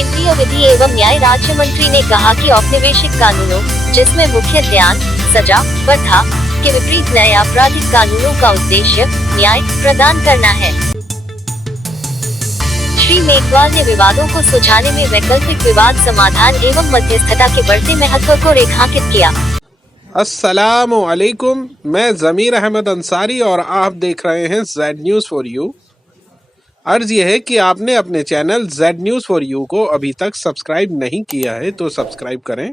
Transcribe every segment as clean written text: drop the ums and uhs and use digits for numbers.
केंद्रीय विधि एवं न्याय राज्य मंत्री ने कहा कि औपनिवेशिक कानूनों, जिसमें मुख्य ध्यान सजा पर था, के विपरीत नए आपराधिक कानूनों का उद्देश्य न्याय प्रदान करना है। श्री मेघवाल ने विवादों को सुलझाने में वैकल्पिक विवाद समाधान एवं मध्यस्थता के बढ़ते महत्व को रेखांकित किया। अस्सलामु अलैकुम, मैं ज़मीर अहमद अंसारी और आप देख रहे हैं जेड न्यूज़ फॉर यू। अर्ज़ यह है कि आपने अपने channel Z news for you को अभी तक सब्सक्राइब नहीं किया है तो सब्सक्राइब करें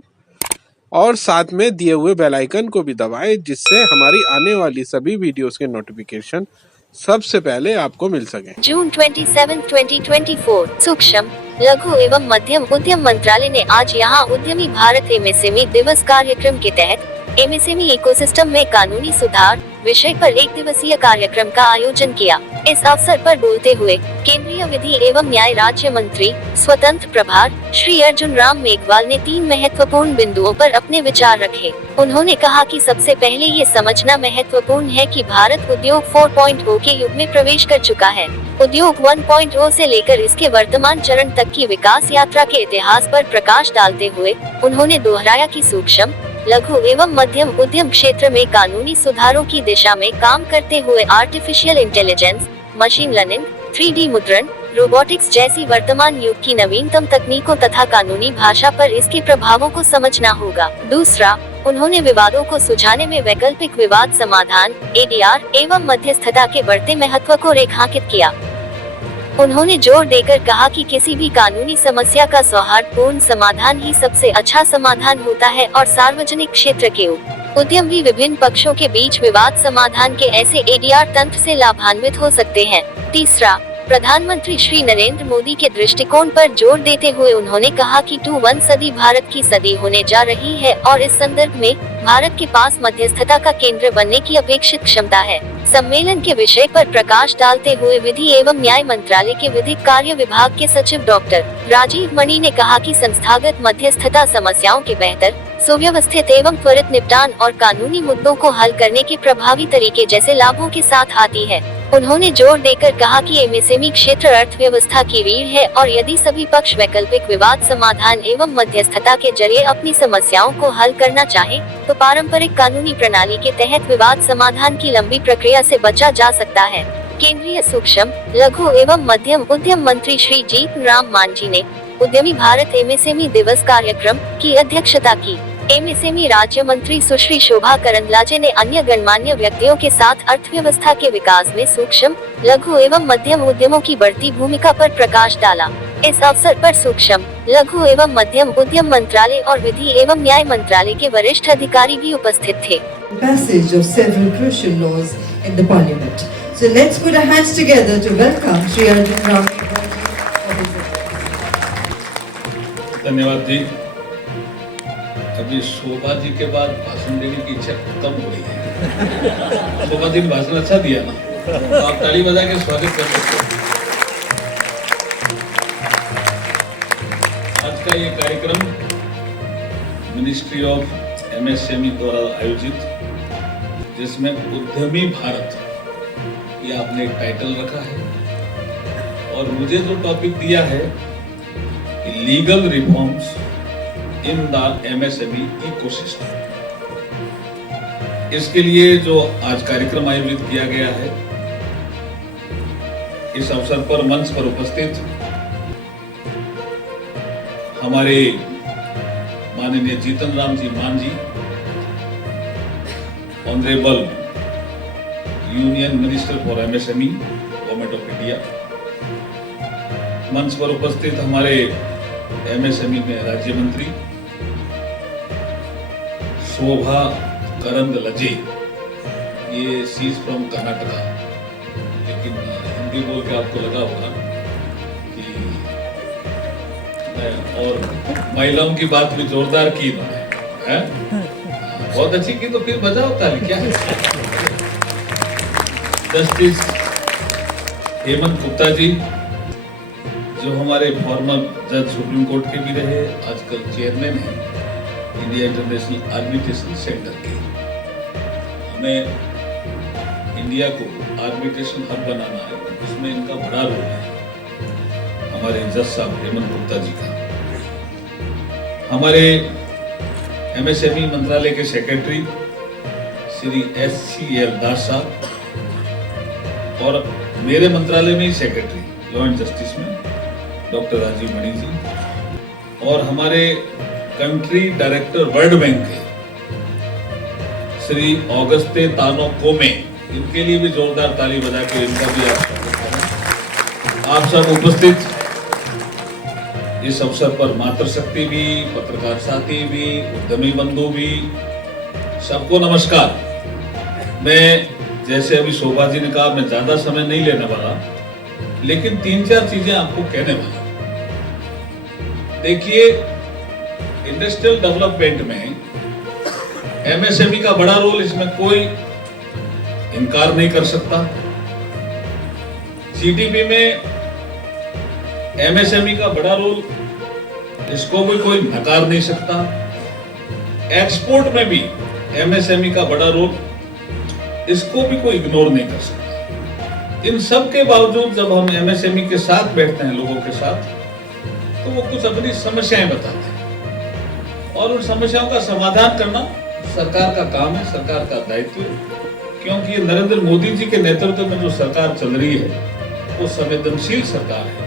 और साथ में दिए हुए बेल आइकन को भी दबाएं, जिससे हमारी आने वाली सभी वीडियोस के नोटिफिकेशन सबसे पहले आपको मिल सके। जून 27, 2024 सूक्ष्म, लघु एवं मध्यम उद्यम मंत्रालय ने आज यहाँ उद्यमी भारत एमएसएमई दिवस कार्यक्रम के तहत एमएसएमई इकोसिस्टम में कानूनी सुधार विषय पर एक दिवसीय कार्यक्रम का आयोजन किया। इस अवसर पर बोलते हुए केंद्रीय विधि एवं न्याय राज्य मंत्री स्वतंत्र प्रभार श्री अर्जुन राम मेघवाल ने 3 महत्वपूर्ण बिंदुओं पर अपने विचार रखे। उन्होंने कहा कि सबसे पहले ये समझना महत्वपूर्ण है कि भारत उद्योग 4.0 के युग में प्रवेश कर चुका है। उद्योग 1.0 से लेकर इसके वर्तमान चरण तक की विकास यात्रा के इतिहास पर प्रकाश डालते हुए उन्होंने दोहराया कि सूक्ष्म, लघु एवं मध्यम उद्यम क्षेत्र में कानूनी सुधारों की दिशा में काम करते हुए artificial intelligence, machine learning, 3D मुद्रण, रोबोटिक्स जैसी वर्तमान युग की नवीनतम तकनीकों तथा कानूनी भाषा पर इसके प्रभावों को समझना होगा। दूसरा, उन्होंने विवादों को सुलझाने में वैकल्पिक विवाद समाधान ADR एवं मध्यस्थता के बढ़ते महत्व को रेखांकित किया। उन्होंने जोर देकर कहा कि किसी भी कानूनी समस्या का सौहार्दपूर्ण समाधान ही सबसे अच्छा समाधान होता है और सार्वजनिक क्षेत्र के उद्यम भी विभिन्न पक्षों के बीच विवाद समाधान के ऐसे ADR तंत्र से लाभान्वित हो सकते हैं। तीसरा, प्रधानमंत्री श्री नरेंद्र मोदी के दृष्टिकोण पर जोर देते हुए उन्होंने कहा कि 21 सदी भारत की सदी होने जा रही है और इस संदर्भ में भारत के पास मध्यस्थता का केंद्र बनने की अपेक्षित क्षमता है। सम्मेलन के विषय पर प्रकाश डालते हुए विधि एवं न्याय मंत्रालय के विधिक कार्य विभाग के सचिव डॉक्टर राजीव मणि ने कहा कि संस्थागत मध्यस्थता समस्याओं के बेहतर, सुव्यवस्थित एवं त्वरित निपटान और कानूनी मुद्दों को हल करने के प्रभावी तरीके जैसे लाभों के साथ आती है। उन्होंने जोर देकर कहा कि एमएसएमई क्षेत्र अर्थव्यवस्था की रीढ़ है और यदि सभी पक्ष वैकल्पिक विवाद समाधान एवं मध्यस्थता के जरिए अपनी समस्याओं को हल करना चाहें, तो पारंपरिक कानूनी प्रणाली के तहत विवाद समाधान की लंबी प्रक्रिया से बचा जा सकता है। केंद्रीय सूक्ष्म, लघु एवं मध्यम उद्यम मंत्री श्री जीतन राम मांझी ने उद्यमी भारत एमएसएमई दिवस कार्यक्रम की अध्यक्षता की। एमएसएमई राज्य मंत्री सुश्री शोभा करंदलाजे ने अन्य गणमान्य व्यक्तियों के साथ अर्थव्यवस्था के विकास में सूक्ष्म, लघु एवं मध्यम उद्यमों की बढ़ती भूमिका पर प्रकाश डाला। इस अवसर पर सूक्ष्म, लघु एवं मध्यम उद्यम मंत्रालय और विधि एवं न्याय मंत्रालय के वरिष्ठ अधिकारी भी उपस्थित थे। Passage of several crucial laws in the Parliament. So let's put our hands together to welcome Shri Arjun Ram. धन्यवाद जी। अभी शोभा जी के बाद भाषण देने की इच्छा कम हो रही है। शोभा जी ने भाषण अच्छा दिया ना, तो आप ताली बजा के स्वागत कर सकते हैं। आज का ये कार्यक्रम मिनिस्ट्री ऑफ एमएसएमई द्वारा आयोजित, जिसमें उद्यमी भारत, ये आपने एक टाइटल रखा है और मुझे जो टॉपिक दिया है legal reforms in the MSME ecosystem. इसके लिए जो आज कार्यक्रम आयोजित किया गया है, इस अवसर पर मंच पर उपस्थित हमारे माननीय Jitan Ram ji Manjhi, honourable union minister for MSME, government of India, मंच पर उपस्थित हमारे एमएसएमई में राज्य मंत्री शोभा करंदलाजे, ये सी इज फ्रॉम कर्नाटका, लेकिन हिंदी बोल के आपको लगा होगा कि, और महिलाओं की बात भी जोरदार की इन्होंने, बहुत अच्छी की, तो फिर बजाओ ताली क्या है। जस्टिस हेमंत गुप्ता जी, जो हमारे फॉर्मर जज सुप्रीम कोर्ट के भी रहे, आजकल चेयरमैन हैं इंडिया इंटरनेशनल आर्बिट्रेशन सेंटर के। हमें इंडिया को आर्बिट्रेशन हब बनाना है, उसमें इनका बड़ा रोल है। हमारे जज साहब हेमंत गुप्ता जी का, हमारे एमएसएमई मंत्रालय के सेक्रेटरी श्री SCL दास साहब, और मेरे मंत्रालय में ही सेक्रेटरी लॉ एंड जस्टिस में डॉक्टर राजीव मणि जी, और हमारे कंट्री डायरेक्टर वर्ल्ड बैंक के श्री ऑगस्टे तानो कोमे, इनके लिए भी जोरदार ताली बजा के इनका भी आप सब उपस्थित इस अवसर पर मातृशक्ति भी, पत्रकार साथी भी, उद्यमी बंधु भी, सबको नमस्कार। मैं जैसे अभी शोभा जी ने कहा, मैं ज्यादा समय नहीं लेने वाला, लेकिन 3-4 चीजें आपको कहने वाला। देखिए, इंडस्ट्रियल डेवलपमेंट में एमएसएमई का बड़ा रोल, इसमें कोई इनकार नहीं कर सकता। जीडीपी में एमएसएमई का बड़ा रोल, इसको भी कोई नकार नहीं सकता। एक्सपोर्ट में भी एमएसएमई का बड़ा रोल, इसको भी कोई इग्नोर नहीं कर सकता। इन सब के बावजूद जब हम एमएसएमई के साथ बैठते हैं, लोगों के साथ, तो वो कुछ अपनी समस्याएं बताते हैं, और उन समस्याओं का समाधान करना सरकार का काम है, सरकार का दायित्व है। क्योंकि ये नरेंद्र मोदी जी के नेतृत्व में जो सरकार चल रही है, वो संवेदनशील सरकार है।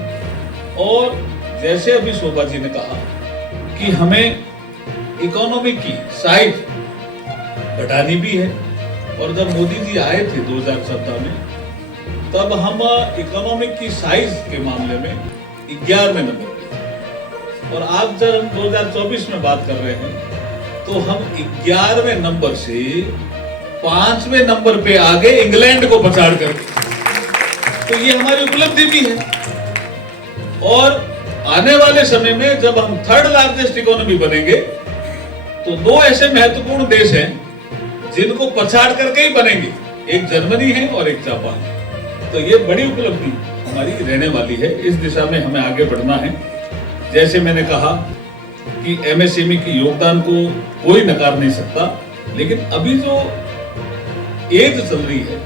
और जैसे अभी शोभा जी ने कहा कि हमें इकोनॉमी की साइज बढ़ानी भी है, और जब मोदी जी आए थे 2017 में, तब हम इकोनॉमिक की साइज के मामले में 11वें नंबर पे थे, और आज जब हम 2024 में बात कर रहे हैं, तो हम 11वें नंबर से 5वें नंबर पे आगे इंग्लैंड को पछाड़ कर, तो ये हमारी उपलब्धि भी है। और आने वाले समय में जब हम 3rd लार्जेस्ट इकोनॉमी बनेंगे, तो 2 ऐसे महत्वपूर्ण देश हैं जिनको पछाड़ करके ही बनेंगे, एक जर्मनी है और एक जापान है। तो ये बड़ी उपलब्धि हमारी रहने वाली है। इस दिशा में हमें आगे बढ़ना है। जैसे मैंने कहा कि एमएसएमई की योगदान को कोई नकार नहीं सकता, लेकिन अभी जो एज चल रही है,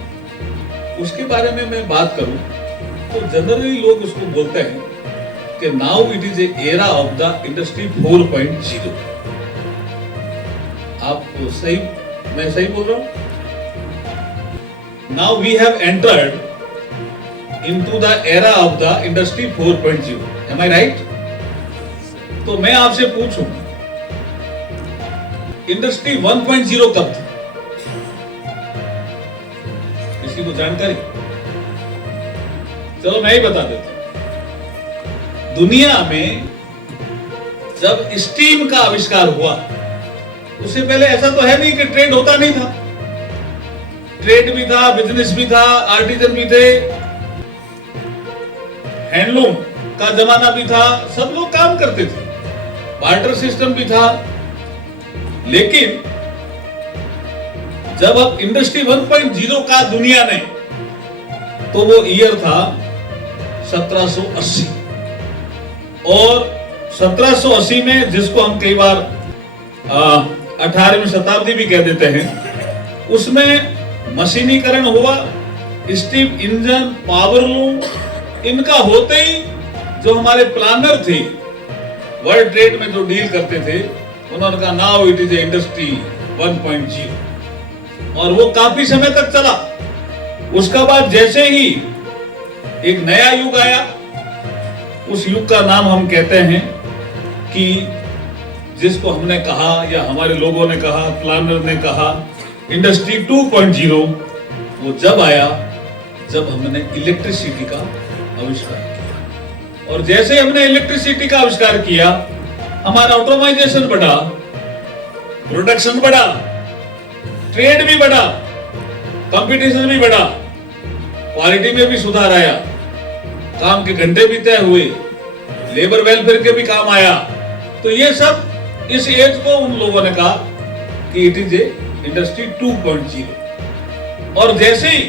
उसके बारे में मैं बात करूं तो जनरली लोग उसको बोलते हैं कि now it is era of the industry 4.0। आप सही, मैं सही बोल रहा हूं? Now we have entered into the era of the industry 4.0। Am I right? तो मैं आपसे पूछूं, इंडस्ट्री 1.0 कब थी? किसी को जानकारी? चलो मैं ही बता देता हूं। दुनिया में जब स्टीम का आविष्कार हुआ, उससे पहले ऐसा तो है नहीं कि ट्रेड होता नहीं था। ट्रेड भी था, बिजनेस भी था, आर्टिजन भी थे, हैंडलूम का जमाना भी था, सब लोग काम करते थे, बार्टर सिस्टम भी था। लेकिन जब अब इंडस्ट्री 1.0 का दुनिया ने, तो वो ईयर था 1780, और 1780 में, जिसको हम कई बार 18वीं शताब्दी भी कह देते हैं, उसमें मशीनीकरण हुआ, स्टीम इंजन, पावरलूम, इनका होते ही जो हमारे प्लानर थे, वर्ल्ड ट्रेड में जो डील करते थे, उन्होंने कहा नाउ इट इज इंडस्ट्री 1.0, और वो काफी समय तक चला। उसका बाद जैसे ही एक नया युग आया, उस युग का नाम हम कहते हैं कि जिसको हमने कहा, या हमारे लोगों ने कहा, प्लानर ने कहा, इंडस्ट्री 2.0। वो जब आया जब हमने इलेक्ट्रिसिटी का आविष्कार किया, और जैसे हमने इलेक्ट्रिसिटी का आविष्कार किया, हमारा ऑटोमाइजेशन बढ़ा, प्रोडक्शन बढ़ा, ट्रेड भी बढ़ा, कंपटीशन भी बढ़ा, क्वालिटी में भी सुधार आया, काम के घंटे भी तय हुए, लेबर वेलफेयर के भी काम आया। तो ये सब इस एज को उन लोगों ने कहा कि इट इज ए इंडस्ट्री 2.0। और जैसे ही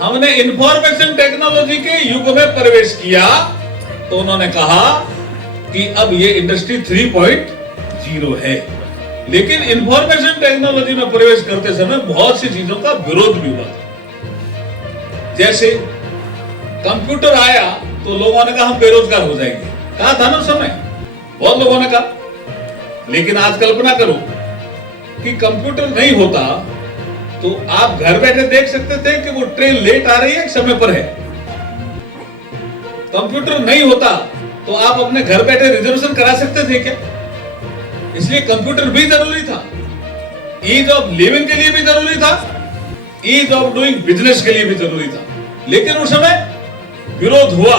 हमने इंफॉर्मेशन टेक्नोलॉजी के युग में प्रवेश किया, तो उन्होंने कहा कि अब ये इंडस्ट्री 3.0 है। लेकिन इंफॉर्मेशन टेक्नोलॉजी में प्रवेश करते समय बहुत सी चीजों का विरोध भी हुआ था। जैसे कंप्यूटर आया तो लोगों ने कहा हम बेरोजगार हो जाएंगे। कहा था ना उस समय, बहुत लोगों ने कहा। लेकिन आज कल्पना करो कि कंप्यूटर नहीं होता तो आप घर बैठे देख सकते थे कि वो ट्रेन लेट आ रही है, समय पर है। कंप्यूटर नहीं होता तो आप अपने घर बैठे रिजर्वेशन करा सकते थे क्या? इसलिए कंप्यूटर भी जरूरी था, ईज ऑफ लिविंग के लिए भी जरूरी था, ईज ऑफ डूइंग बिजनेस के लिए भी जरूरी था। लेकिन उस समय विरोध हुआ,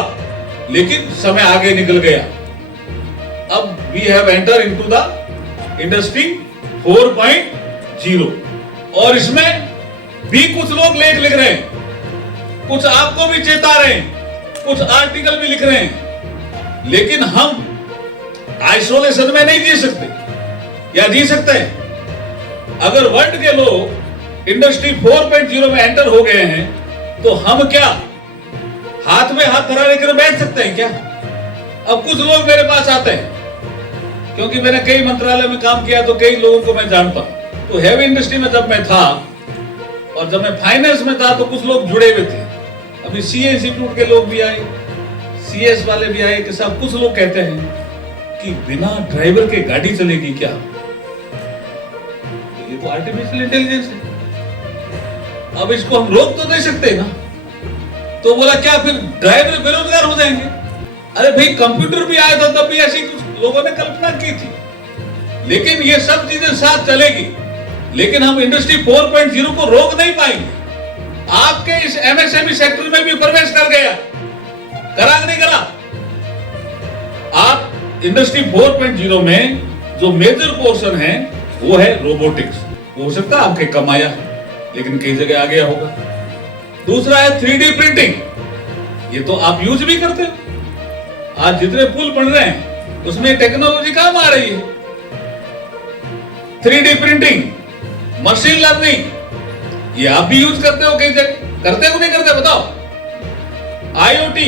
लेकिन समय आगे निकल गया। अब we have enter into the industry 4.0 और इसमें भी कुछ लोग लेख लिख रहे हैं, कुछ आपको भी चेता रहे हैं, कुछ आर्टिकल भी लिख रहे हैं। लेकिन हम आइसोलेशन में नहीं जी सकते, या जी सकते हैं? अगर वर्ल्ड के लोग इंडस्ट्री 4.0 में एंटर हो गए हैं तो हम क्या हाथ में हाथ धरा लेकर बैठ सकते हैं क्या? अब कुछ लोग मेरे पास आते हैं, क्योंकि मैंने कई मंत्रालय में काम किया तो कई लोगों को मैं जानता हूं। तो हैवी इंडस्ट्री में जब मैं था और जब मैं फाइनेंस में था तो कुछ लोग जुड़े हुए थे। अभी सीए इंस्टीट्यूट के लोग भी आए, सीएस वाले भी आए कि साहब कुछ लोग कहते हैं कि बिना ड्राइवर के गाड़ी चलेगी क्या? ये तो आर्टिफिशियल इंटेलिजेंस है, अब इसको हम रोक तो नहीं सकते ना। तो बोला क्या फिर ड्राइवर बेरोजगार हो जाएंगे? अरे भाई कंप्यूटर भी आया था तब भी ऐसी कुछ लोगों ने कल्पना की थी। लेकिन ये सब चीजें साथ चलेगी, लेकिन हम इंडस्ट्री 4.0 को रोक नहीं पाएंगे। आपके इस एमएसएमई सेक्टर में भी प्रवेश कर गया, करा नहीं करा? आप इंडस्ट्री 4.0 में जो मेजर पोर्शन है वो है रोबोटिक्स। हो सकता है आपके कम आया है, लेकिन कई जगह आ गया होगा। दूसरा है 3D प्रिंटिंग, ये तो आप यूज भी करते हो। आज जितने पुल बन रहे हैं उसमें टेक्नोलॉजी काम आ रही है। 3D प्रिंटिंग, मशीन लर्निंग, ये आप भी यूज करते हो कई जगह, करते हो नहीं करते बताओ? IoT,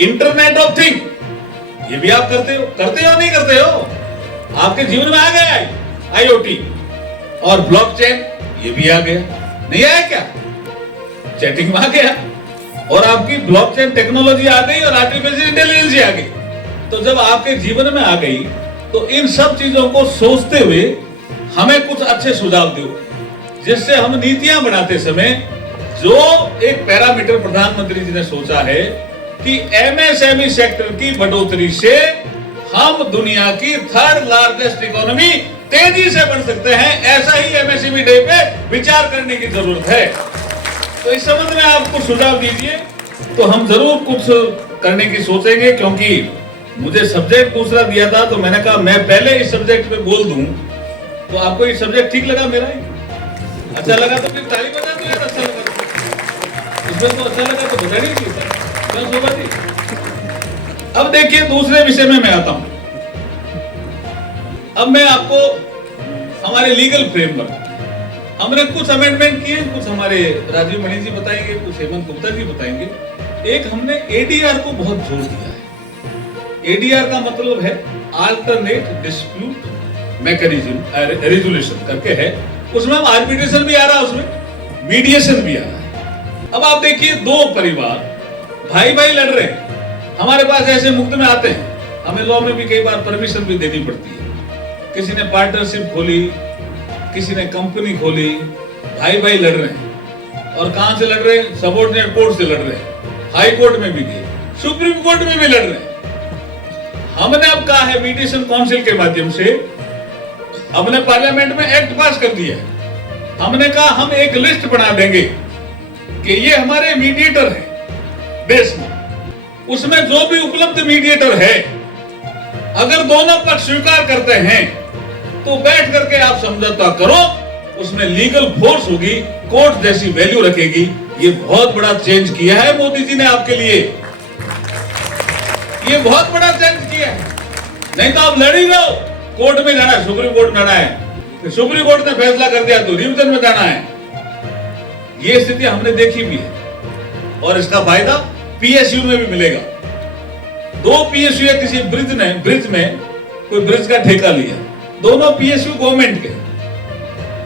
इंटरनेट ऑफ थिंग, ये भी आप करते हो नहीं करते हो? आपके जीवन में आ गया है IoT और ब्लॉकचेन, ये भी आ गया, नहीं आया क्या? चैटिंग में आ गया और आपकी ब्लॉकचेन टेक्नोलॉजी आ गई और आर्टिफिशियल इंटेलिजेंस आ गई। तो जब आपके जीवन में आ गई तो इन सब चीजों को सोचते हुए हमें कुछ अच्छे सुझाव दो, जिससे हम नीतियां बनाते समय जो एक पैरामीटर प्रधानमंत्री जी ने सोचा है कि एमएसएमई सेक्टर की बढ़ोतरी से हम दुनिया की 3rd लार्जेस्ट इकोनॉमी तेजी से बढ़ सकते हैं। ऐसा ही एमएसएमई डे पे विचार करने की जरूरत है। तो इस संबंध में आप कुछ सुझाव दीजिए, तो हम जरूर कुछ करने की सोचेंगे। क्योंकि मुझे सब्जेक्ट दूसरा दिया था तो मैंने कहा मैं पहले इस सब्जेक्ट पे बोल दूं। तो आपको ये सब्जेक्ट ठीक लगा? मेरा ही अच्छा लगा तो फिर ताली बजा दो यार। अच्छा लगा इसमें तो अच्छा लगा तो बजानी थी सर, क्यों शोभा जी? अब देखिए दूसरे विषय में मैं आता हूं। अब मैं आपको हमारे लीगल फ्रेमवर्क, हमने कुछ अमेंडमेंट किए, कुछ हमारे राजीव मणि जी बताएंगे, कुछ हेमंत गुप्ता जी बताएंगे। एक हमने एडीआर को बहुत जोर दिया है। एडीआर का मतलब है अल्टरनेट डिस्प्यूट मैकेनिज्म रेजोल्यूशन करके है। उसमें हम आर्बिट्रेशन भी आ रहा है, उसमें मीडिएशन भी आ रहा है। अब आप देखिए दो परिवार भाई भाई लड़ रहे हैं, हमारे पास ऐसे मुकदमे आते हैं, हमें लॉ में भी कई बार परमिशन भी देनी पड़ती है। किसी ने पार्टनरशिप खोली, किसी ने कंपनी खोली, भाई भाई लड़ रहे हैं। और कहां से लड़ रहे हैं? सबऑर्डिनेट कोर्ट से लड़ रहे हैं, हाई कोर्ट में भी गए, सुप्रीम कोर्ट में भी लड़ रहे हैं। हमने अब कहा है मीडिएशन काउंसिल के माध्यम से, हमने पार्लियामेंट में एक्ट पास कर दिया है। हमने कहा हम एक लिस्ट बना देंगे कि ये हमारे मीडिएटर हैं देश में, उसमें जो भी उपलब्ध मीडिएटर है अगर दोनों पक्ष स्वीकार करते हैं तो बैठ करके आप समझौता करो, उसमें लीगल फोर्स होगी, कोर्ट जैसी वैल्यू रखेगी। ये बहुत बड़ा चेंज किया है मोदी जी ने आपके लिए, ये बहुत बड़ा चेंज किया है। नहीं तो आप लड़ ही रहो, कोर्ट में जाना है, सुप्रीम कोर्ट में जाना है, सुप्रीम कोर्ट ने फैसला कर दिया तो रिवीजन में जाना है। ये स्थिति हमने देखी भी है और इसका फायदा पीएसयू में भी मिलेगा। 2 पीएसयू है, किसी ब्रिज में कोई ब्रिज का ठेका लिया, दोनों पीएसयू गवर्नमेंट के,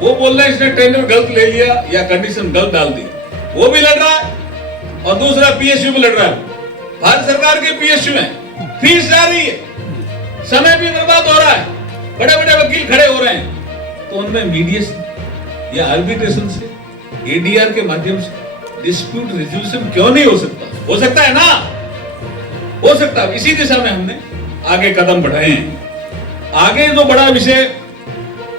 वो बोल रहे हैं इसने टेंडर गलत ले लिया या कंडीशन गलत डाल दी, वो भी लड़ रहा है और दूसरा पीएसयू भी लड़ रहा है। भारत सरकार के पीएसयू हैं, फीस जा रही है, समय भी बर्बाद हो रहा है, बड़े बड़े वकील खड़े हो रहे हैं, तो उनमें मीडिएशन या आर्बिट्रेशन से, एडीआर के माध्यम से डिस्प्यूट रेजोल्यूशन क्यों नहीं हो सकता? हो सकता है ना, हो सकता है। इसी दिशा में हमने आगे कदम बढ़ाए हैं। आगे जो बड़ा विषय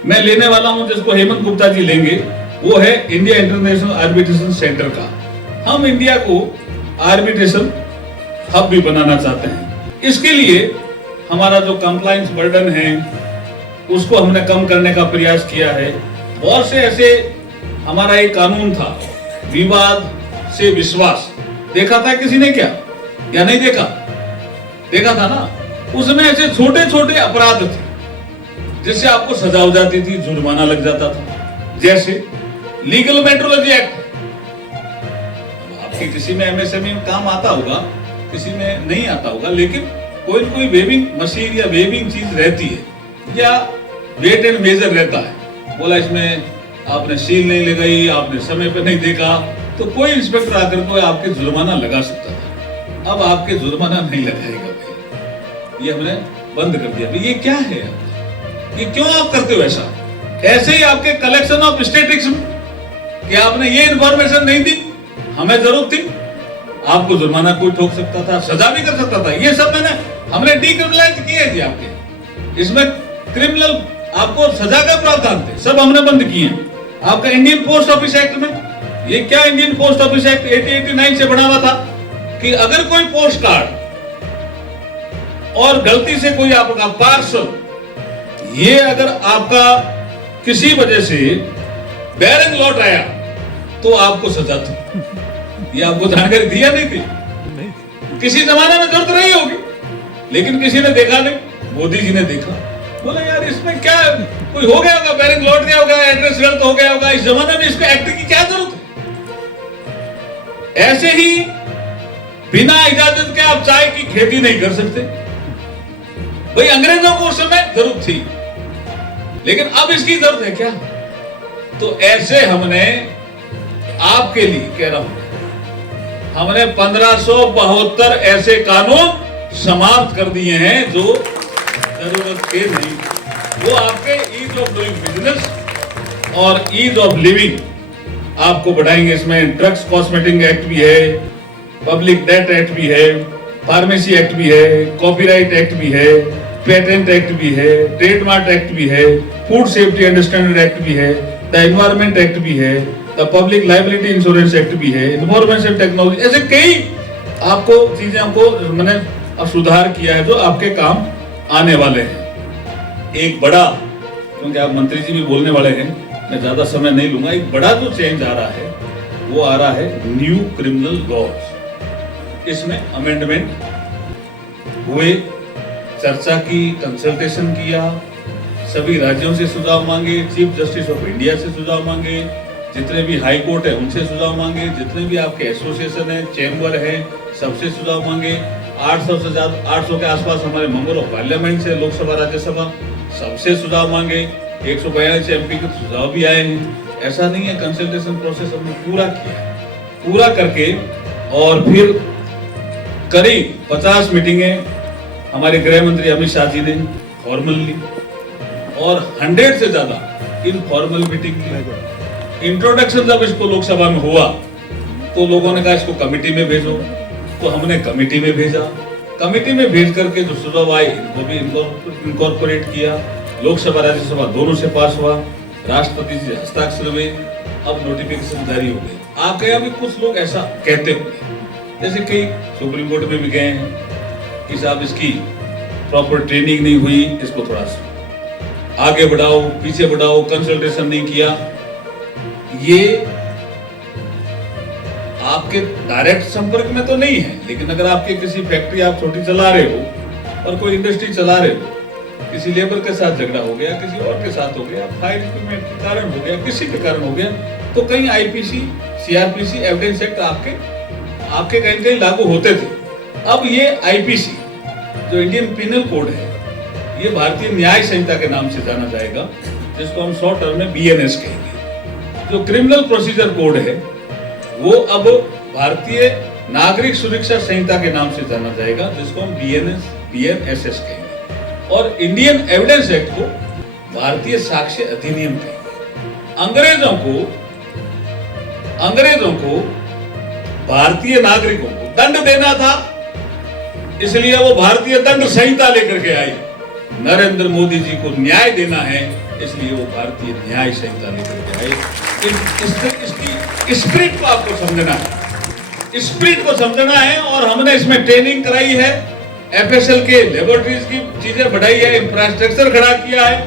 मैं लेने वाला हूं, जिसको हेमंत गुप्ता जी लेंगे, वो है इंडिया इंटरनेशनल आर्बिट्रेशन सेंटर का। हम इंडिया को आर्बिट्रेशन हब भी बनाना चाहते हैं। इसके लिए हमारा जो कंप्लायंस बर्डन है उसको हमने कम करने का प्रयास किया है। बहुत से ऐसे, हमारा एक कानून था, विवाद से विश्वास, देखा था किसी ने क्या, या नहीं देखा? देखा था ना। उसमें ऐसे छोटे छोटे अपराध थे जिससे आपको सजा हो जाती थी, जुर्माना लग जाता था। जैसे लीगल मेट्रोलॉजी एक्ट, आपके किसी में एमएसएमई में काम आता होगा, किसी में नहीं आता होगा, लेकिन कोई न कोई वेविंग मशीन या वेविंग चीज रहती है, या वेट एंड मेजर रहता है। बोला इसमें आपने सील नहीं लगाई, आपने समय पर नहीं देखा, तो कोई इंस्पेक्टर आकर कोई आपके जुर्माना लगा सकता था। अब आपके जुर्माना नहीं लगाएगा भाई, ये हमने बंद कर दिया। ये क्या है? ये क्यों आप करते हो ऐसा? ऐसे ही आपके कलेक्शन ऑफ स्टैटिस्टिक्स कि आपने ये इंफॉर्मेशन नहीं दी, हमें जरूरत थी, आपको जुर्माना कोई ठोक सकता था, सजा भी कर सकता था। ये सब हमने डीक्रिमिनलाइज किए थे आपके, इसमें क्रिमिनल आपको सजा का प्रावधान थे, सब हमने बंद किए। आपका इंडियन पोस्ट ऑफिस एक्ट में, ये क्या इंडियन पोस्ट ऑफिस एक्ट 1889 से बना हुआ था कि अगर कोई पोस्ट कार्ड और गलती से कोई आपका पार्सल, ये अगर आपका किसी वजह से बैरंग लौट आया तो आपको सजा थी। ये आपको जानकारी दिया नहीं थी? किसी जमाने में जरूरत नहीं होगी, लेकिन किसी ने देखा नहीं, मोदी जी ने देखा, बोला यार इसमें क्या कोई हो गया होगा, बैरंग लौट गया होगा, एड्रेस गलत हो गया होगा, इस जमाने में इसको एक्ट की क्या जरूरत है? ऐसे ही बिना इजाजत के आप चाय की खेती नहीं कर सकते। भाई अंग्रेजों को उस समय जरूरत थी, लेकिन अब इसकी जरूरत है क्या? तो ऐसे हमने आपके लिए कह रहा हूं, हमने 1572 ऐसे कानून समाप्त कर दिए हैं जो जरूरत के नहीं। वो आपके ईज ऑफ डूइंग बिजनेस और ईज ऑफ लिविंग आपको बढ़ाएंगे। इसमें ड्रग्स कॉस्मेटिक एक्ट भी है, पब्लिक डेट एक्ट भी है, फार्मेसी एक्ट भी है, कॉपीराइट एक्ट भी है, पेटेंट एक्ट भी है, ट्रेडमार्क एक्ट भी है, food safety and standard act भी है, द एनवायरमेंट एक्ट भी है, the public liability insurance act भी है, इन्फॉर्मेशन टेक्नोलॉजी, ऐसे कई आपको चीजें को मैंने सुधार किया है जो आपके काम आने वाले हैं। एक बड़ा, क्योंकि आप मंत्री जी भी बोलने वाले हैं, मैं ज्यादा समय नहीं लूंगा, एक बड़ा जो चेंज आ रहा है वो आ रहा है न्यू क्रिमिनल लॉज। इसमें अमेंडमेंट हुए, चर्चा की, कंसल्टेशन किया, सभी राज्यों से सुझाव मांगे, चीफ जस्टिस ऑफ इंडिया से सुझाव मांगे, जितने भी हाई कोर्ट है उनसे सुझाव मांगे, जितने भी आपके एसोसिएशन है, चैम्बर है, सबसे सुझाव मांगे। 800 से ज्यादा, 800 के आसपास हमारे मेंबर ऑफ पार्लियामेंट से, लोकसभा राज्यसभा, सबसे सुझाव मांगे। 142 एमपी के सुझाव भी आए हैं। ऐसा नहीं है, कंसल्टेशन प्रोसेस हमने पूरा किया, पूरा करके और फिर करीब 50 मीटिंगें हमारे गृह मंत्री अमित शाह जी ने फॉर्मल ली और 100 से ज्यादा इनफॉर्मल मीटिंग ली। इंट्रोडक्शन जब इसको लोकसभा में हुआ तो लोगों ने कहा इसको कमेटी में भेजो, तो हमने कमेटी में भेजा। कमेटी में भेज करके जो सुझाव आए इनको भी इनकॉर्पोरेट किया। लोकसभा राज्यसभा दोनों से पास हुआ, राष्ट्रपति जी हस्ताक्षर हुए, अब नोटिफिकेशन जारी हो गए। आपके यहाँ भी कुछ लोग ऐसा कहते हुए, जैसे कई सुप्रीम कोर्ट में भी गए हैं कि साहब इसकी प्रॉपर ट्रेनिंग नहीं हुई, इसको थोड़ा सा आगे बढ़ाओ, पीछे बढ़ाओ, कंसल्टेशन नहीं किया। ये आपके डायरेक्ट संपर्क में तो नहीं है, लेकिन अगर आपके किसी फैक्ट्री आप छोटी चला रहे हो और कोई इंडस्ट्री चला रहे हो, किसी लेबर के साथ झगड़ा हो गया, किसी और के साथ हो गया, फायर इक्विपमेंट के कारण हो गया, किसी के कारण हो गया, तो कहीं आईपीसी, सीआरपीसी, एविडेंस एक्ट आपके कहीं कहीं लागू होते थे। अब ये आईपीसी जो इंडियन पिनल कोड है, ये भारतीय न्याय संहिता के नाम से जाना जाएगा, जिसको हम शॉर्ट टर्म में बीएनएस कहेंगे। जो क्रिमिनल प्रोसीजर कोड है वो अब भारतीय नागरिक सुरक्षा संहिता के नाम से जाना जाएगा, जिसको हम BNSS कहेंगे, और इंडियन एविडेंस एक्ट को भारतीय साक्ष्य अधिनियम कहेंगे। अंग्रेजों को भारतीय नागरिकों को दंड देना था, इसलिए वो भारतीय दंड संहिता लेकर के आई। नरेंद्र मोदी जी को न्याय देना है, इसलिए वो भारतीय न्याय संहिता लेकर के आए। इसकी स्पिरिट को आपको समझना है, स्पिरिट को समझना है। और हमने इसमें ट्रेनिंग कराई है, FSL के लेबोरेटरीज की चीजें बढ़ाई है, इंफ्रास्ट्रक्चर खड़ा किया है।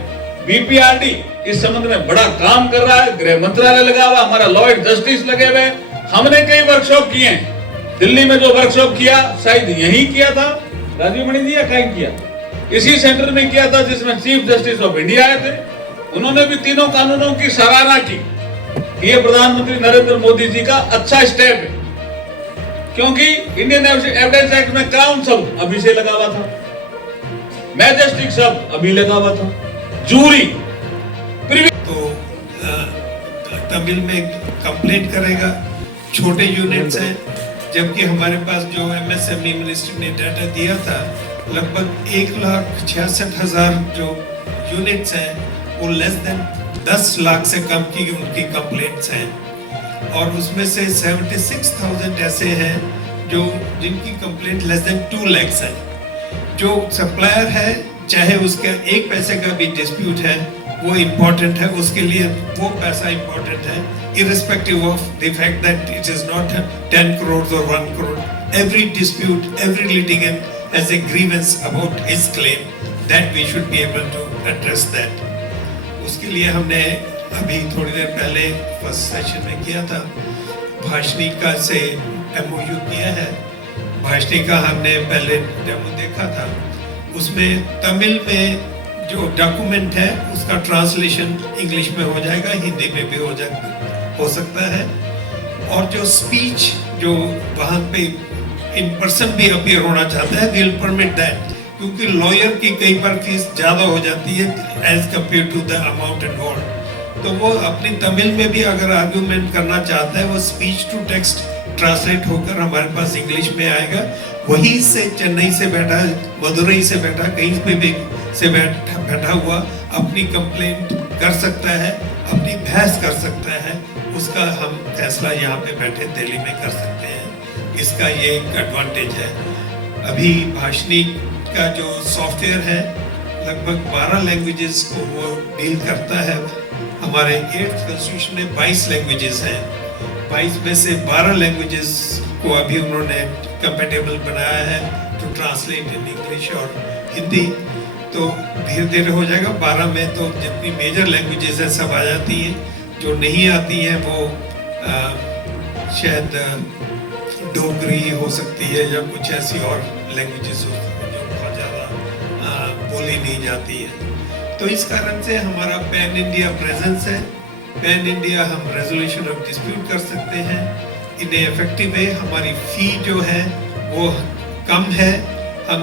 BPRD इस संबंध में बड़ा काम कर रहा है, गृह मंत्रालय लगा हुआ, हमारा लॉ एंड जस्टिस लगे हुए। हमने कई वर्कशॉप किए हैं। दिल्ली में जो वर्कशॉप किया शायद यही किया था राजीव मणि जी, या कहीं किया, इसी सेंटर में किया था, जिसमें चीफ जस्टिस ऑफ इंडिया आए थे। उन्होंने भी तीनों कानूनों की सराहना की। ये प्रधानमंत्री नरेंद्र मोदी जी का अच्छा स्टेप है, क्योंकि इंडियन एविडेंस एक्ट में क्राउन सब अभी से लगा हुआ था, मैजेस्टिक सब अभी लगा हुआ था, जूरी तो तमिल में कंप्लेंट करेगा। छोटे यूनिट्स हैं, जबकि हमारे पास जो MSME मिनिस्ट्री ने डाटा दिया था, लगभग 1,66,000 जो यूनिट्स हैं वो लेस देन 10 लाख से कम की उनकी कंप्लेंट्स हैं, और उसमें से 76,000 ऐसे हैं जो जिनकी कंप्लेंट लेस देन 2 लाख है। जो सप्लायर है, चाहे उसका 1 पैसे का भी डिस्प्यूट है, वो इम्पोर्टेंट है, उसके लिए वो पैसा इम्पोर्टेंट है, irrespective of the fact that it is not 10 crores or 1 crore. Every dispute, every litigant has a grievance about his claim, that we should be able to address that. उसके लिए हमने अभी थोड़ी देर पहले फर्स्ट सेशन में किया था, भाषणिका से MOU किया है। भाषणिका हमने पहले डेमो देखा था, उसमें तमिल में जो डॉक्यूमेंट है उसका ट्रांसलेशन इंग्लिश में हो जाएगा, हिंदी में भी हो सकता है। और जो स्पीच जो वहाँ पे इन पर्सन भी अपीयर होना चाहता है, विल परमिट दैट, क्योंकि लॉयर की कई बार फीस ज़्यादा हो जाती है as compare to the amount involve. तो वो अपनी तमिल में भी अगर आर्ग्यूमेंट करना चाहता है, वो स्पीच टू टेक्स्ट ट्रांसलेट होकर हमारे पास इंग्लिश में आएगा। वहीं से चेन्नई से बैठा, मदुरई से बैठा, कहीं पे भी से बैठा हुआ अपनी कंप्लेंट कर सकता है, अपनी बहस कर सकता है, उसका हम फैसला यहाँ पे बैठे दिल्ली में कर सकते हैं। इसका ये एक एडवांटेज है। अभी भाषणी का जो सॉफ्टवेयर है लगभग 12 लैंग्वेजेस को वो डील करता है। हमारे 8th कॉन्स्टिट्यूशन में 22 लैंग्वेजेस हैं, 22 में से 12 लैंग्वेजेस को अभी उन्होंने कंपेटेबल बनाया है टू ट्रांसलेट इन इंग्लिश और हिंदी। तो धीरे धीरे हो जाएगा। 12 में तो जितनी मेजर लैंग्वेजेस हैं सब आ जाती हैं, जो नहीं आती हैं वो शायद डोगरी हो सकती है या कुछ ऐसी और लैंग्वेजेस हो सकती हैं जो बहुत ज़्यादा बोली नहीं जाती है। तो इस कारण से हमारा पैन इंडिया प्रेजेंस है। पैन इंडिया हम रेजोल्यूशन ऑफ डिस्प्यूट कर सकते हैं इन इफेक्टिव वे। हमारी फी जो है वो कम है, हम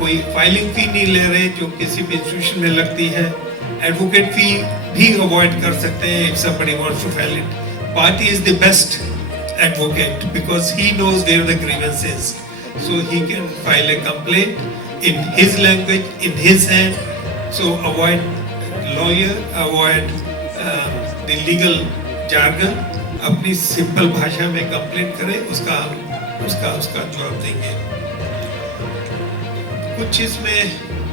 कोई फाइलिंग फी नहीं ले रहे जो किसी भी इंस्टीट्यूशन में लगती है। एडवोकेट फी भी अवॉइड कर सकते हैं if somebody wants to file it. Party is the best advocate because he knows where the grievance is, so he can file a complaint in his language, in his hand. So avoid lawyer, avoid the legal jargon. अपनी simple भाषा में complaint करें, उसका जवाब देंगे। कुछ इसमें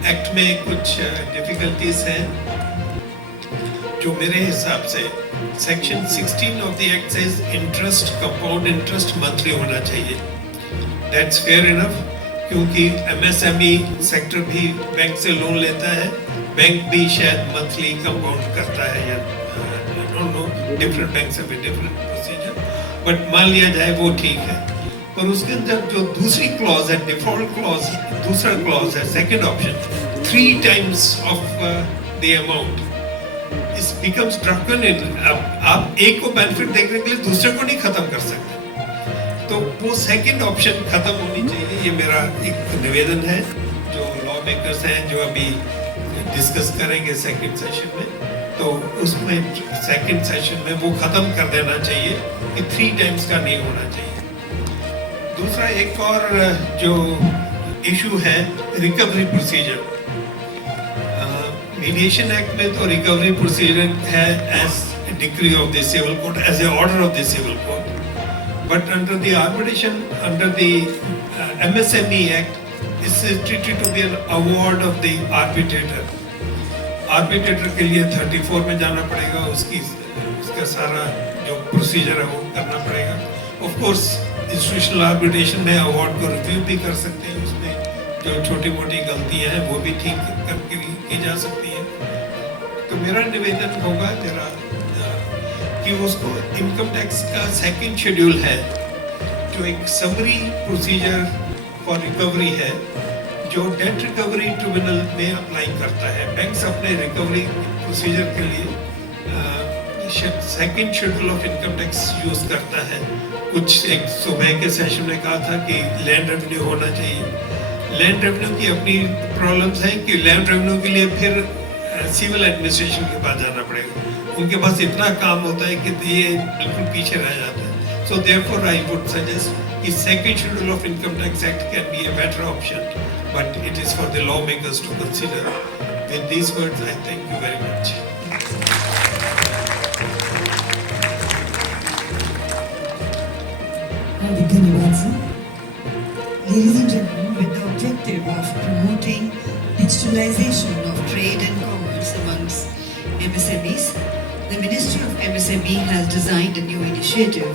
act में कुछ डिफिकल्टीज हैं जो मेरे हिसाब से section 16 of the act says interest, compound interest monthly होना चाहिए। दैट्स फेयर इनफ, क्योंकि MSME सेक्टर भी बैंक से लोन लेता है, बैंक भी शायद मंथली कंपाउंड करता है या don't know, different banks have different procedure, but मान लिया जाए वो ठीक है। पर उसके अंदर जो दूसरी क्लॉज है, डिफॉल्ट क्लॉज, दूसरा क्लॉज है, second option, 3 times of the amount, इस बिकम्स ड्रैकोनियन। आप एक को बेनिफिट देखने के लिए दूसरे को नहीं खत्म कर सकते, तो वो सेकंड ऑप्शन खत्म होनी चाहिए। ये मेरा एक निवेदन है जो लॉ मेकर्स हैं जो अभी डिस्कस करेंगे सेकंड सेशन में, तो उसमें सेकंड सेशन में वो खत्म कर देना चाहिए कि 3 times का नहीं होना चाहिए। दूसरा एक और जो इशू है रिकवरी प्रोसीजर। मीडिएशन एक्ट में तो रिकवरी प्रोसीजर है as decree of the civil court, as a order of the civil court, but under the arbitration under the MSME act is treated to be an award of the arbitrator. Arbitrator के लिए 34 में जाना पड़ेगा, उसका सारा जो procedure है वो करना पड़ेगा। ऑफ कोर्स इंस्टीट्यूशनल आर्बिट्रेशन में अवार्ड को रिव्यू भी कर सकते हैं, उसमें जो छोटी मोटी गलतियां हैं वो भी ठीक करके की जा सकती है। तो मेरा निवेदन होगा जरा कि उसको इनकम टैक्स का सेकंड शेड्यूल है जो एक समरी प्रोसीजर फॉर रिकवरी है जो डेट रिकवरी ट्रिब्यूनल में अप्लाई करता है। बैंक्स अपने रिकवरी प्रोसीजर के लिए second schedule of income tax use करता है। कुछ एक सुबह के सेशन में कहा था कि लैंड रेवेन्यू होना चाहिए। लैंड रेवेन्यू की अपनी प्रॉब्लम्स हैं कि लैंड रेवेन्यू के लिए फिर सिविल एडमिनिस्ट्रेशन के पास जाना पड़ेगा, उनके पास इतना काम होता है कि ये बिल्कुल पीछे रह जाता है। So therefore I would suggest कि second schedule of income tax act can be a better option, but it is for the lawmakers to consider. With these words, I thank you very much. Dhanyawad, sir. Ladies and gentlemen, with the objective of promoting digitalization of trade and commerce amongst MSMEs, the Ministry of MSME has designed a new initiative,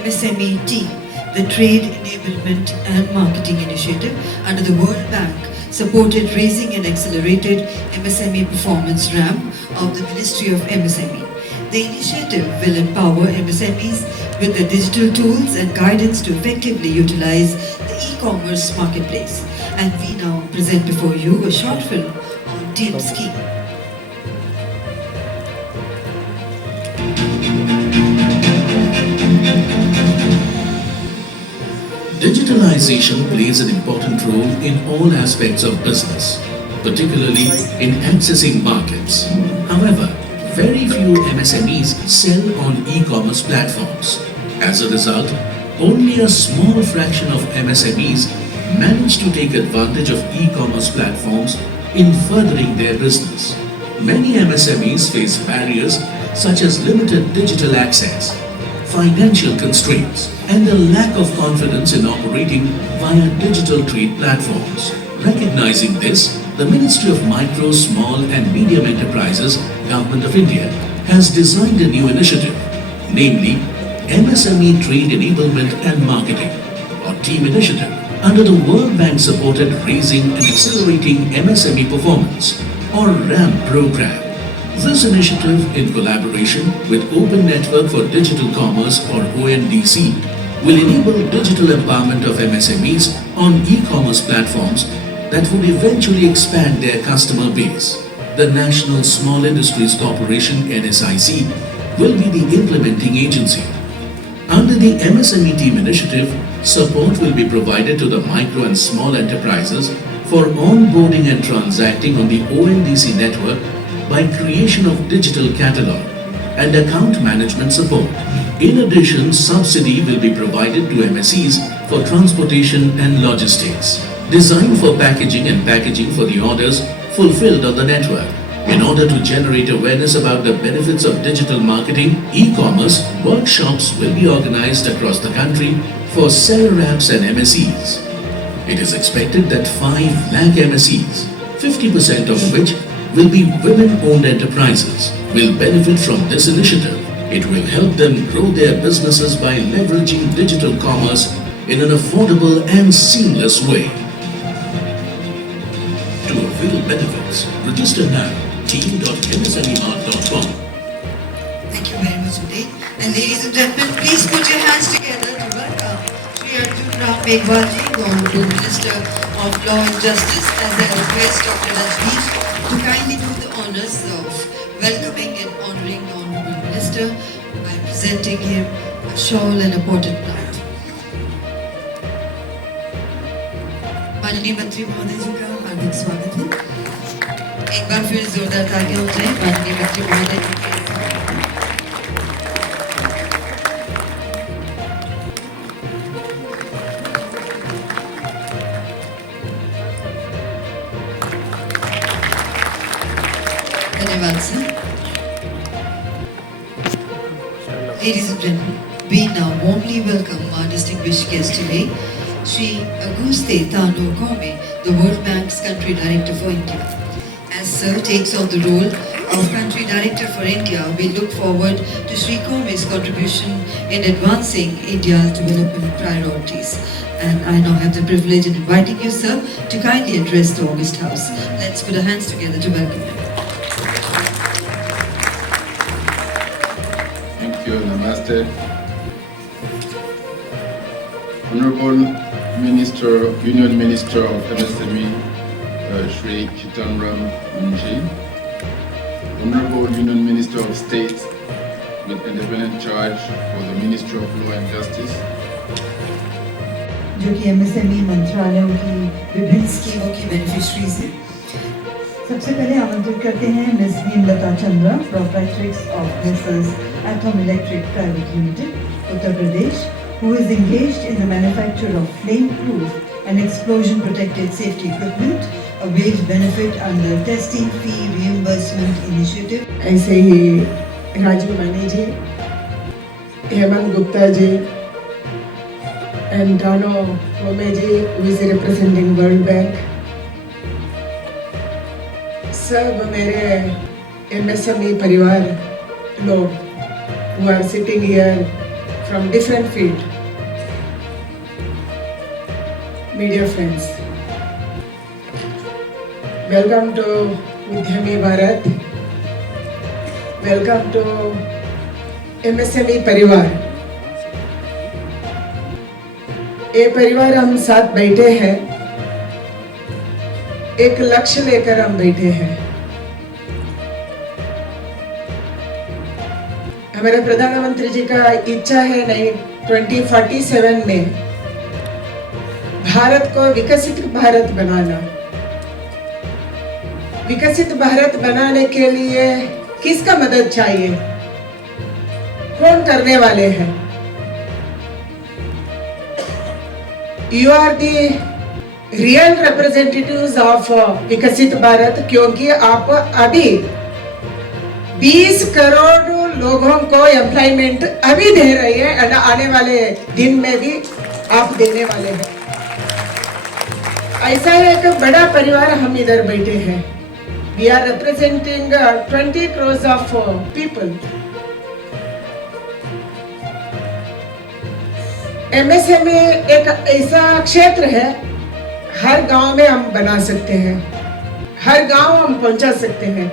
MSME Team, the Trade Enablement and Marketing Initiative under the World Bank supported raising and accelerated MSME performance ramp of the Ministry of MSME. The initiative will empower MSMEs with the digital tools and guidance to effectively utilize the e-commerce marketplace. And we now present before you a short film on Team Scheme. Digitalization plays an important role in all aspects of business, particularly in accessing markets. However, very few MSMEs sell on e-commerce platforms. As a result, only a small fraction of MSMEs manage to take advantage of e-commerce platforms in furthering their business. Many MSMEs face barriers such as limited digital access, financial constraints, and a lack of confidence in operating via digital trade platforms. Recognizing this, the Ministry of Micro, Small and Medium Enterprises, Government of India, has designed a new initiative, namely MSME Trade Enablement and Marketing, or TEAM Initiative, under the World Bank supported Raising and Accelerating MSME Performance, or RAM program. This initiative, in collaboration with Open Network for Digital Commerce or ONDC, will enable digital empowerment of MSMEs on e-commerce platforms that would eventually expand their customer base. The National Small Industries Corporation (NSIC) will be the implementing agency. Under the MSME Team Initiative, support will be provided to the micro and small enterprises for onboarding and transacting on the ONDC network by creation of digital catalog and account management support. In addition, subsidy will be provided to MSEs for transportation and logistics, designed for packaging and packaging for the orders fulfilled on the network. In order to generate awareness about the benefits of digital marketing, e-commerce, workshops will be organized across the country for seller apps and MSEs. It is expected that 5 lakh MSEs, 50% of which will be women-owned enterprises, will benefit from this initiative. It will help them grow their businesses by leveraging digital commerce in an affordable and seamless way. To avail benefits, register now team.msmemart.com. Thank you very much indeed. And ladies and gentlemen, please put your hands together to welcome Shri Arjun Ram Meghwalji, the Honorable Minister of Law and Justice, as I request Dr. Rajneesh to kindly do the honors of welcoming and honoring the Honorable Minister by presenting him a shawl and a potted plant. माननीय मंत्री महोदय जी का हार्दिक स्वागत है। एक बार फिर जोरदार तालियां हो जाए माननीय मंत्री महोदय जी के धन्यवाद sir. Ladies and gentlemen, we now warmly welcome our distinguished guest today, Sri Auguste Tano Kome, the World Bank's Country Director for India. As Sir takes on the role of Country Director for India, we look forward to Sri Kome's contribution in advancing India's development priorities. And I now have the privilege in inviting you, sir, to kindly address the August House. Let's put our hands together to welcome him. Thank you, Namaste. Honorable Minister, Union Minister of MSME, Shri Chitanram Munji. Honorable Union Minister of State with independent charge for the Ministry of Law and Justice. जो कि MSME मंत्रालयों की विभिन्न स्कीमों की beneficiaries हैं। सबसे पहले आमंत्रित करते हैं miss Hemlata Chandra, proprietress of Mrs Atom electric private limited, Uttar Pradesh, who is engaged in the manufacture of flame-proof and explosion-protected safety equipment, a wage benefit under testing fee reimbursement initiative. ऐसे ही राजीव मानी जी, Hemant Gupta ji, and Tano Kome ji, who is representing World Bank. सब मेरे MSME परिवार लोग who are sitting here from different field, media friends. Welcome to Udyami Bharat. Welcome to MSME परिवार. ये परिवार हम साथ बैठे हैं, एक लक्ष्य लेकर हम बैठे हैं। हमारे प्रधानमंत्री जी का इच्छा है नहीं 2047 में भारत को विकसित भारत बनाना। विकसित भारत बनाने के लिए किसका मदद चाहिए? कौन करने वाले हैं? You are the real representatives of विकसित भारत, क्योंकि आप अभी 20 करोड़ लोगों को एम्प्लॉयमेंट अभी दे रहे हैं और आने वाले दिन में भी आप देने वाले हैं। ऐसा एक बड़ा परिवार हम इधर बैठे हैं। We are representing 20 crores of people. MSME एक ऐसा क्षेत्र है, हर गांव में हम बना सकते हैं, हर गांव हम पहुंचा सकते हैं।